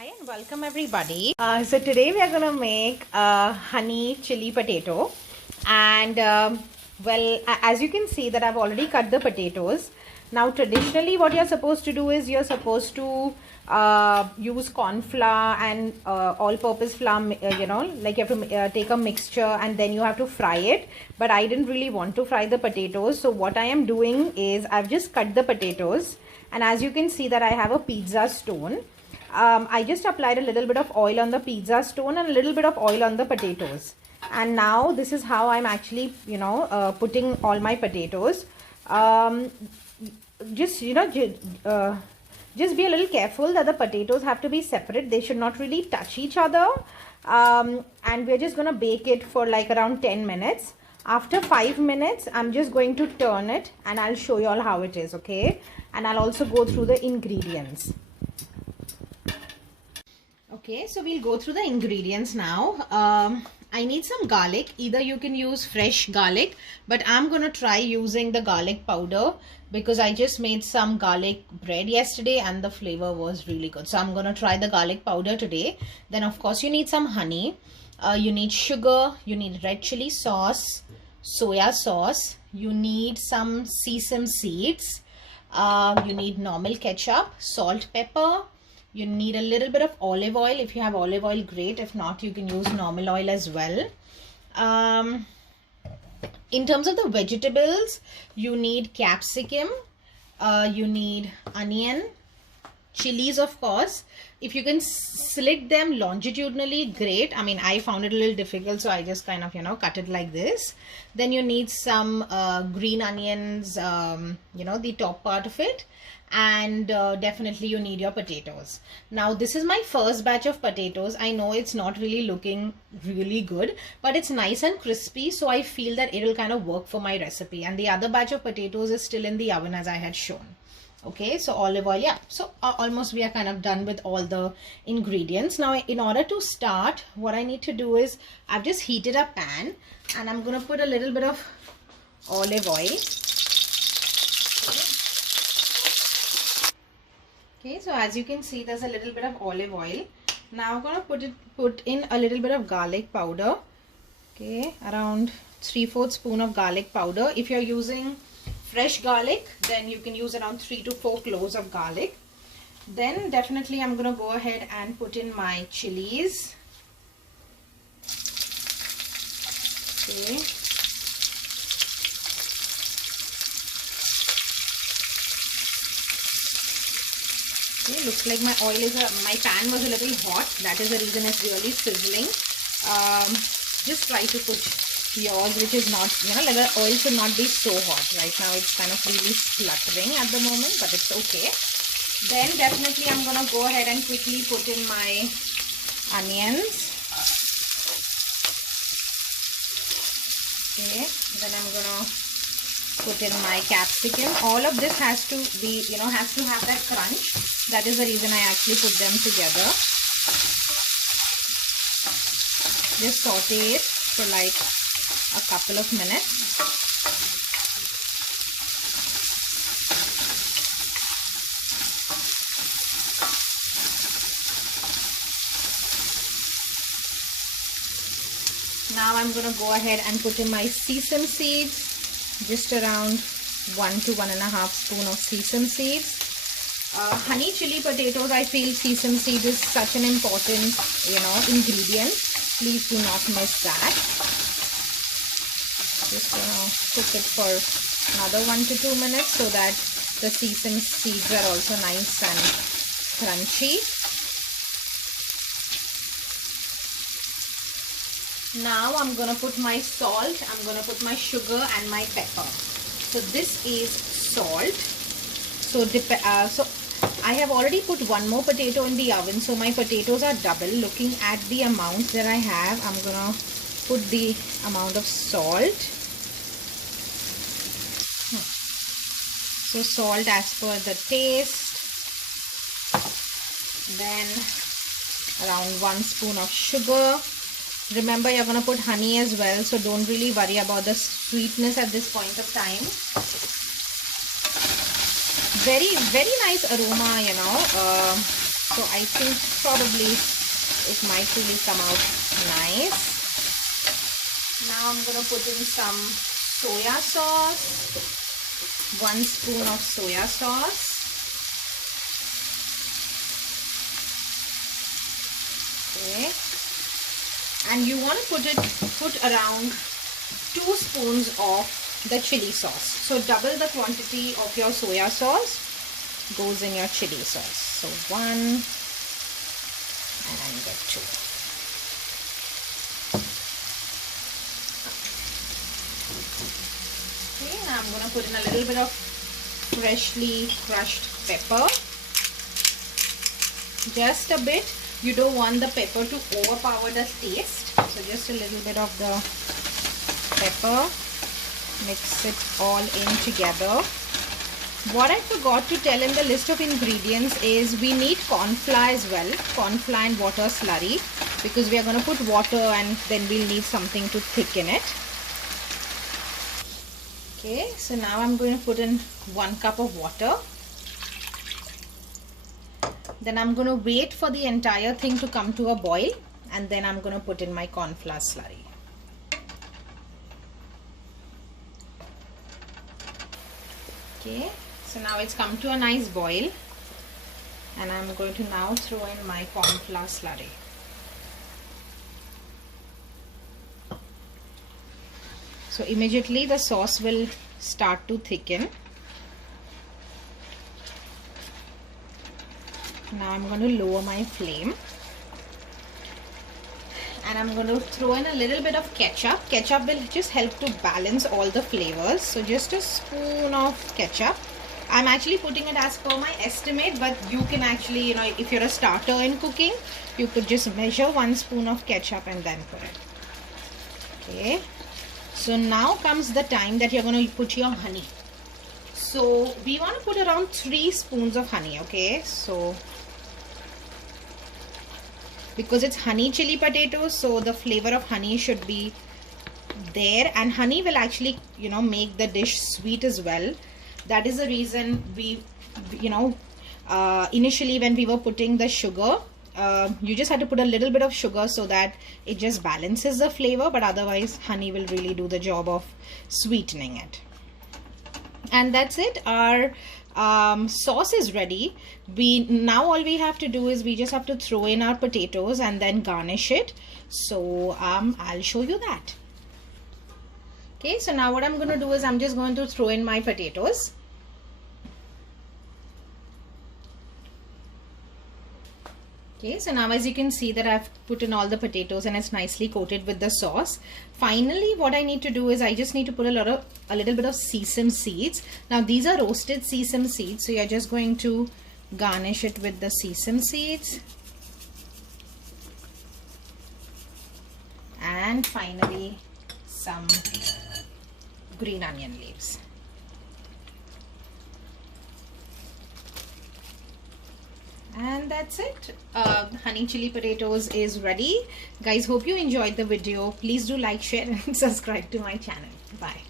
Hi and welcome everybody. So today we are going to make honey chili potato, and as you can see that I've already cut the potatoes. Now traditionally what you're supposed to do is you're supposed to use corn flour and all-purpose flour, like you have to take a mixture and then you have to fry it. But I didn't really want to fry the potatoes, so what I am doing is I've just cut the potatoes, and as you can see that I have a pizza stone. I just applied a little bit of oil on the pizza stone and a little bit of oil on the potatoes. And now this is how I'm actually, putting all my potatoes. Just be a little careful that the potatoes have to be separate. They should not really touch each other. And we're just going to bake it for like around 10 minutes. After 5 minutes, I'm just going to turn it and I'll show you all how it is, okay? And I'll also go through the ingredients. Okay, so we'll go through the ingredients now. I need some garlic. Either you can use fresh garlic, but I'm going to try using the garlic powder because I just made some garlic bread yesterday and the flavor was really good. So I'm going to try the garlic powder today. Then of course you need some honey. You need sugar. You need red chili sauce, soya sauce. You need some sesame seeds. You need normal ketchup, salt, pepper. You need a little bit of olive oil. If you have olive oil, great. If not, you can use normal oil as well. In terms of the vegetables, you need capsicum, you need onion, chilies of course. If you can slit them longitudinally, great. I mean, I found it a little difficult, so I just kind of, cut it like this. Then you need some green onions, the top part of it. And definitely you need your potatoes. Now this is my first batch of potatoes. I know it's not really looking really good, but it's nice and crispy, so I feel that it will kind of work for my recipe. And the other batch of potatoes is still in the oven as I had shown. Okay, so olive oil, yeah. So almost we are kind of done with all the ingredients. Now in order to start, what I need to do is I've just heated a pan and I'm going to put a little bit of olive oil. Okay, so as you can see, there's a little bit of olive oil. Now I'm gonna put in a little bit of garlic powder. Okay, around 3/4 spoon of garlic powder. If you're using fresh garlic, then you can use around 3 to 4 cloves of garlic. Then definitely I'm gonna go ahead and put in my chilies. Okay. Okay, looks like my pan was a little hot. That is the reason it's really sizzling. Just try to put yours, which is not, like the oil should not be so hot. Right now it's kind of really spluttering at the moment, but it's okay. Then definitely I'm gonna go ahead and quickly put in my onions. Okay, then I'm gonna put in my capsicum. All of this has to be, has to have that crunch. That is the reason I actually put them together. Just saute it for like a couple of minutes. Now I'm going to go ahead and put in my sesame seeds. Just around 1 to 1.5 spoon of sesame seeds. Honey chili potatoes, I feel sesame seed is such an important, ingredient. Please do not miss that. Just cook it for another 1 to 2 minutes so that the sesame seeds are also nice and crunchy. Now I'm going to put my salt, I'm going to put my sugar and my pepper. So this is salt. So I have already put one more potato in the oven, so my potatoes are double. Looking at the amount that I have, I'm going to put the amount of salt. So salt as per the taste. Then around 1 spoon of sugar. Remember, you're going to put honey as well, so don't really worry about the sweetness at this point of time. Very, very nice aroma, So I think probably it might really come out nice. Now I'm gonna put in some soya sauce. 1 spoon of soya sauce. Okay. And you want to put around 2 spoons of the chili sauce. So double the quantity of your soya sauce goes in your chili sauce. So 1 and the 2. Okay, now I'm going to put in a little bit of freshly crushed pepper. Just a bit. You don't want the pepper to overpower the taste. So just a little bit of the pepper. Mix it all in together. What I forgot to tell in the list of ingredients is we need corn flour as well. Corn flour and water slurry, because we are going to put water and then we'll need something to thicken it. Okay, so now I'm going to put in 1 cup of water. Then I'm going to wait for the entire thing to come to a boil, and then I'm going to put in my corn flour slurry. Okay, so now it's come to a nice boil, and I'm going to now throw in my corn flour slurry. So immediately the sauce will start to thicken. Now I'm going to lower my flame, and I'm going to throw in a little bit of ketchup. Ketchup will just help to balance all the flavors. So just a spoon of ketchup. I'm actually putting it as per my estimate, but you can actually, you know, if you're a starter in cooking, you could just measure 1 spoon of ketchup and then put it. Okay. So now comes the time that you're going to put your honey. So we want to put around 3 spoons of honey. Okay. So because it's honey chili potatoes, so the flavor of honey should be there, and honey will actually, you know, make the dish sweet as well. That is the reason we, you know, initially when we were putting the sugar, you just had to put a little bit of sugar so that it just balances the flavor, but otherwise honey will really do the job of sweetening it. And that's it. Our sauce is ready. Now all we have to do is we just have to throw in our potatoes and then garnish it. So I'll show you that. Okay, so now what I'm going to do is I'm just going to throw in my potatoes. Okay, so now as you can see that I've put in all the potatoes and it's nicely coated with the sauce. Finally, what I need to do is I just need to put a little bit of sesame seeds. Now these are roasted sesame seeds, so you're just going to garnish it with the sesame seeds. And finally, some green onion leaves. And that's it. Honey chili potatoes is ready. Guys, hope you enjoyed the video. Please do like, share and subscribe to my channel. Bye.